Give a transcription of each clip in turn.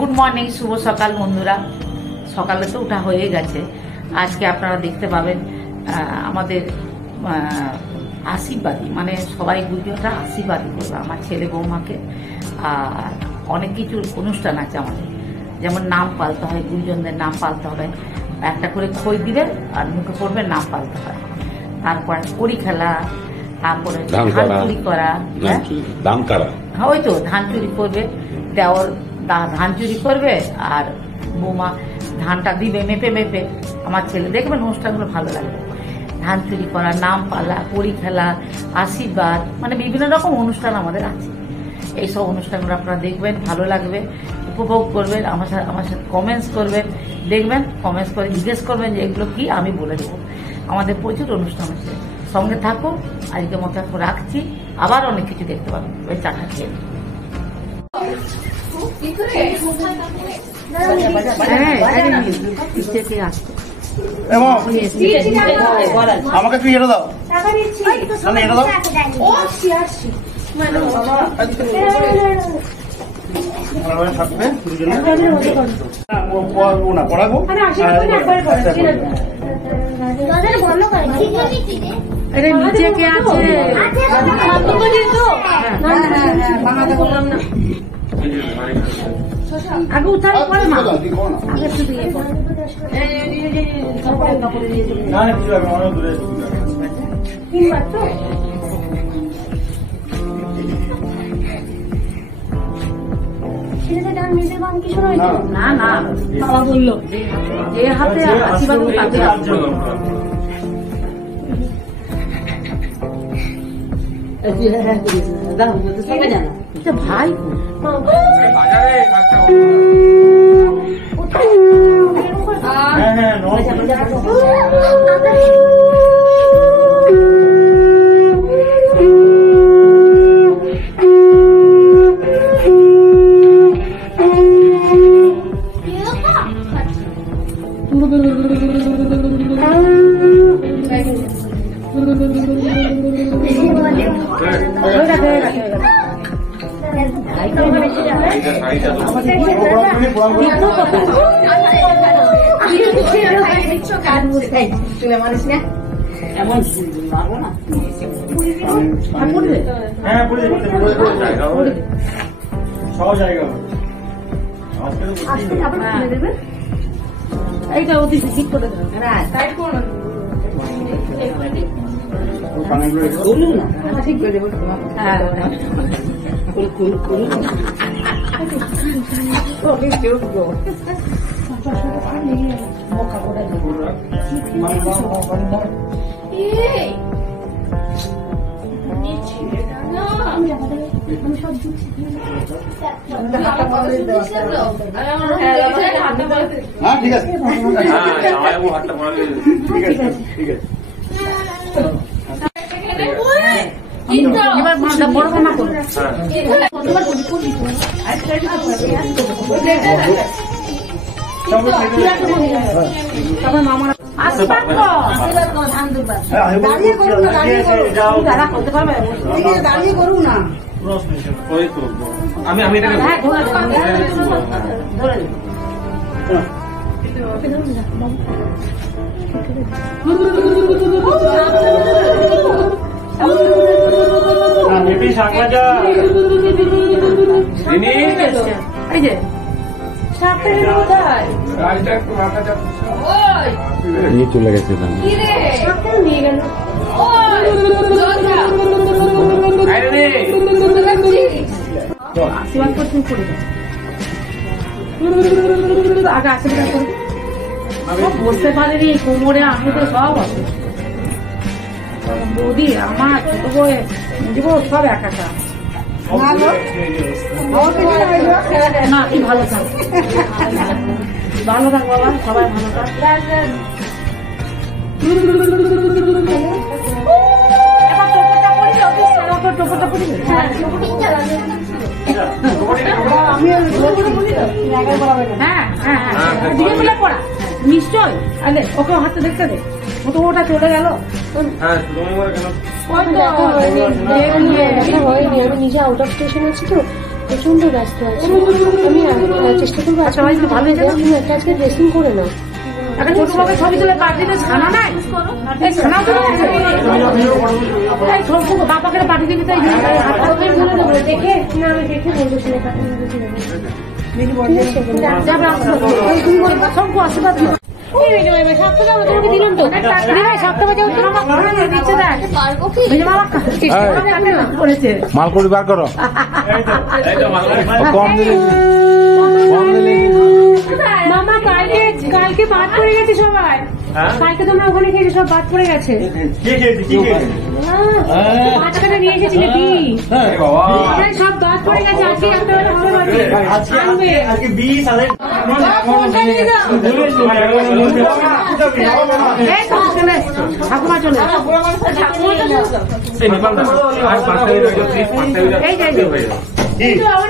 Good morning, শুভ সকাল বন্ধুরা। সকালে তো উঠা হয়ে গেছে। আজকে আপনারা দেখতে পাবেন আমাদের আশীর্বাদী, মানে সবাই ভিডিওটা আশীর্বাদী করবে আমার ছেলে বৌমাকে। আর অনেক কিছু অনুষ্ঠান আছে আমাদের, যেমন নাম পালতে হয়, গুরুজনদের নাম পালতে হবে, একটা করে খই দিবে আর মুখে পড়বে নাম পালতে হয়। তারপর কড়ি খেলা, তারপরে ধান চুরি করা, ওই তো ধান চুরি করবে, দেওয়ার ধান চুরি করবে আর বৌমা ধানটা দিবে মেপে মেপে। আমার ছেলে দেখবেন অনুষ্ঠানগুলো ভালো লাগবে। ধান চুরি করা, নাম পালা, কড়ি খেলা, আশীর্বাদ, মানে বিভিন্ন রকম অনুষ্ঠান আমাদের আছে। এইসব অনুষ্ঠানগুলো আপনারা দেখবেন, ভালো লাগবে, উপভোগ করবেন, আমার সাথে কমেন্টস করবেন, দেখবেন, কমেন্টস করে জিজ্ঞেস করবেন যে এগুলো কি, আমি বলে দেবো। আমাদের প্রচুর অনুষ্ঠান আছে, সঙ্গে থাকুন। আজকে মতো রাখছি, আবার অনেক কিছু দেখতে পাবেন। ওই চাটা খেয়ে আমাকে তুই এটা দাও, এটা দাও। থাকবে না পড়াবো। এটা নিচে কে আছে? আগে উঠার পরে মা আগে শুধু ইয়ে করো। না না, বাবা বললো যে হাতে আশীর্বাদ তাতে ভাই এইটা অতি ঠিক করে ঠিক করে দেবো। হ্যাঁ ঠিক আছে, ঠিক আছে। এবার বড় মামা করো। মামা দাঁড়িয়ে করুন না, আমি এই যে চলে গেছে আশীর্বাদ করতে করে আগে আশীর্বাদ করে বসতে পারিনি, কোমরে আঙুলে সব আছে। বৌদি আমার ছোট বই দিব সব একাটা। না তুই ভালো থাক, ভালো থাক বাবা, সবাই ভালো থাক। হ্যাঁ হ্যাঁ হ্যাঁ, দিকে মিলে পড়া নিশ্চয়। আরে ওকে হাতে দেখতে দে, তো ওটা চলে গেল। নিজে আউট অফ স্টেশন আছি তো, প্রচন্ড ব্যস্ত আছে। আমি চেষ্টা করবো আচ্ছা, ভাই, ভালো হয়েছে না? তুমি একটা আজকে ড্রেসিং করে নাও। একটা ছোট ভাবে ছবি তুলে পাঠিয়ে দিলে ছানা নাই, এই ছানা তুলে বাপাকে পাঠিয়ে দিবি। তাই বলে দেবো দেখে না, আমি দেখে বলবো ছেলে যাবে শঙ্কু আশীর্বাদ দিও। তোমাকে দিলাম তো করেছে মাল করি বার করো। কম দিলে মামা কালকে বাদ পড়ে গেছে সবাই। কালকে তোমরা ওখানে খেয়েছো, সব বাদ পড়ে গেছে। বাচ্চাটা নিয়ে এসেছিলে কি সব বাদ পড়ে গেছে। আজকে একটা বেলা হবে ঠাকুমা চলে আমার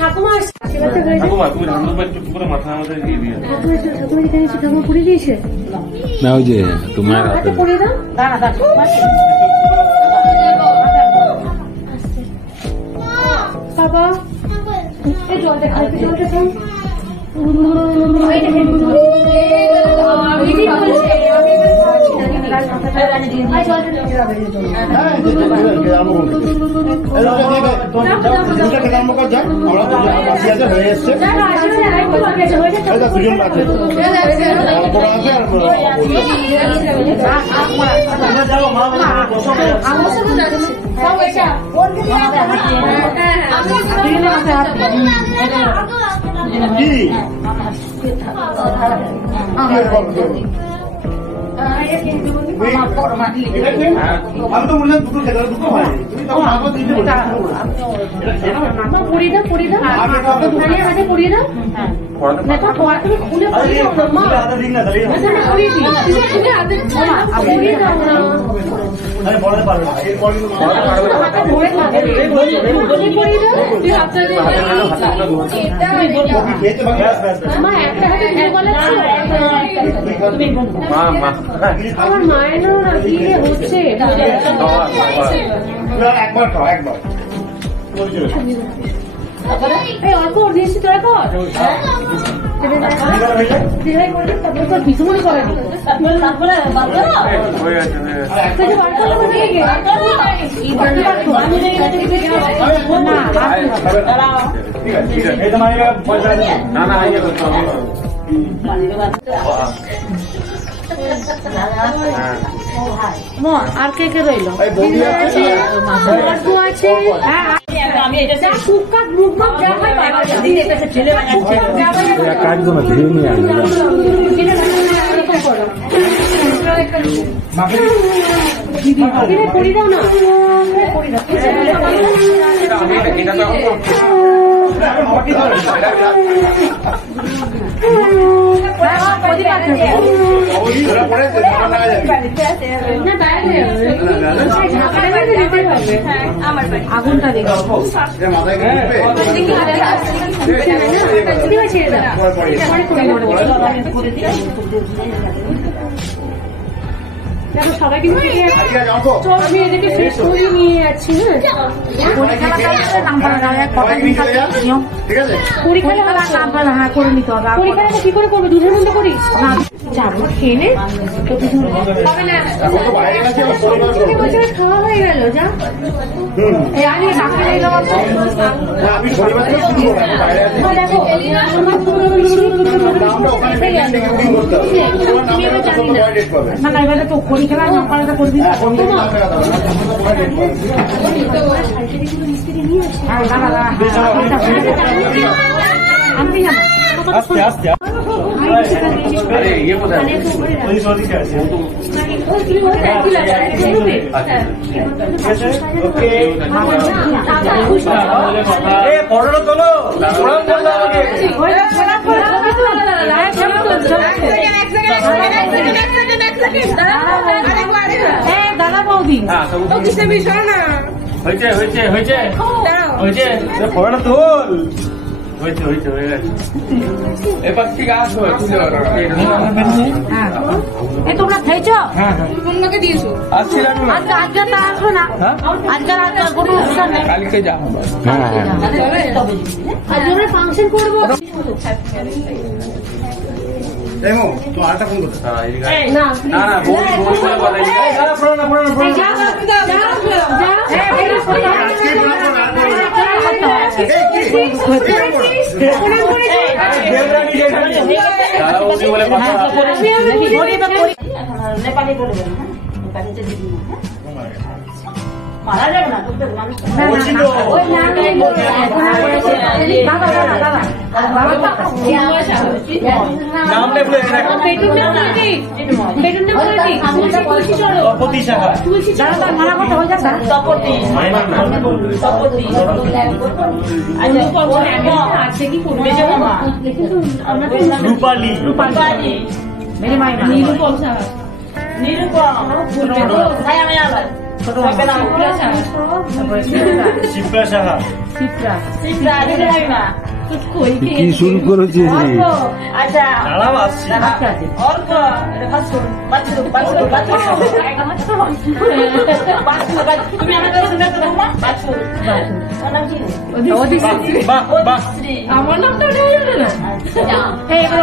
ঠাকুমা ঠাকুমা পুড়ে দিয়েছে। না ওই যে তোমার হাতে পুড়ে দাও বাবা। এই জলটা খাইতে, জলটা খাই। আমি তো বললাম দুটো খেলা দুটো হয়, তুমি তখন আগে দিতে বলছো পড়িয়ে দাও, পড়িয়ে দাও, হাতে পড়িয়ে দাও। তুমি খুলে পড়িয়ে দাও মা, হাতে দিন না তাহলে পড়িয়ে দিই। তুমি হাতে পড়িয়ে দাও না, আমি বলতে পারবো না। এর পরে হাতে ধরে থাকে পড়িয়ে দাও। তুই হাতে খেতে বাকি মা একটা হাতে দিয়ে বলাচ্ছো। আমার মায়ের না কি হচ্ছে। একবার খাও, একবার এই অল্প দিয়েছি, তোরা কর কিছু মনে করে আর কে কে রইল? আছে কাজ করো ধীরে নিয়ে আসবে। পড়ি দাও না, আগুনটা দেখো সবাই কিন্তু এদেরকে শেষ করে নিয়ে যাচ্ছি। হ্যাঁ করে নিতে হবে। পরীক্ষাটা কি করে করবে? দুধের মধ্যে করি না, যাবো খেয়ে নে। হবে না, খাওয়া হয়ে গেল। যা আমি শনিবার থেকে শুরু করবো, দেখো না না এবারে তো খড়ি খেলা পালাটা করবি। আস্তে আস্তে দাদা বৌদি ফটোটা তোল। হয়েছে হয়েছে হয়ে গেছে এবার থেকে আসো তুলে হ্যাঁ এই তোমরা খেয়েছো? আসছিলাম না আজকে আজকে তো আসবে না, আজকে আজকে কোনো অনুষ্ঠান নেই। কালকে যা হবে হ্যাঁ হ্যাঁ আজ আমরা ফাংশন করবো। এই মো তো আরেকটা ফোন করতে না না না বৌদি বৌদি বলে কথা এই যা যা দাদা বৌদি বলে কথা নেপালি বলবেন, হ্যাঁ নেপালিতে দিদি না, হ্যাঁ মারা যাবে না তোদের মানুষ বলছি তো ওই না দাদা দাদা দাদা নাম লেখলে বেডরুমটা বলে দিই, বেডরুমটা বলে দিই। তুলসী চলো, তপতি শাখা তুলসী চলো। দাদা মারা কথা হয়ে যাবে তপতি তপতি আছে কি করবো মামা আমরা তো রূপালী রূপালী মেরে মাইনা নিরুপম সাহা, নিরুপম ছায়া মায়া ছোট মামা তারপরে শিপ্রা শাখা সিপ্রা সিপ্রা মেরে মাইনা কি শুরু করেছিস আচ্ছা দাঁড়াও আসছি আচ্ছা আছে অর্ক এটা বাছুর বাছুর বাছুর বাছুর তুমি আমাকে শুনে তো না বাছুর নাম কি বাহ বাহ আমার নামটা ওটা হয়ে যাবে না এই এগুলো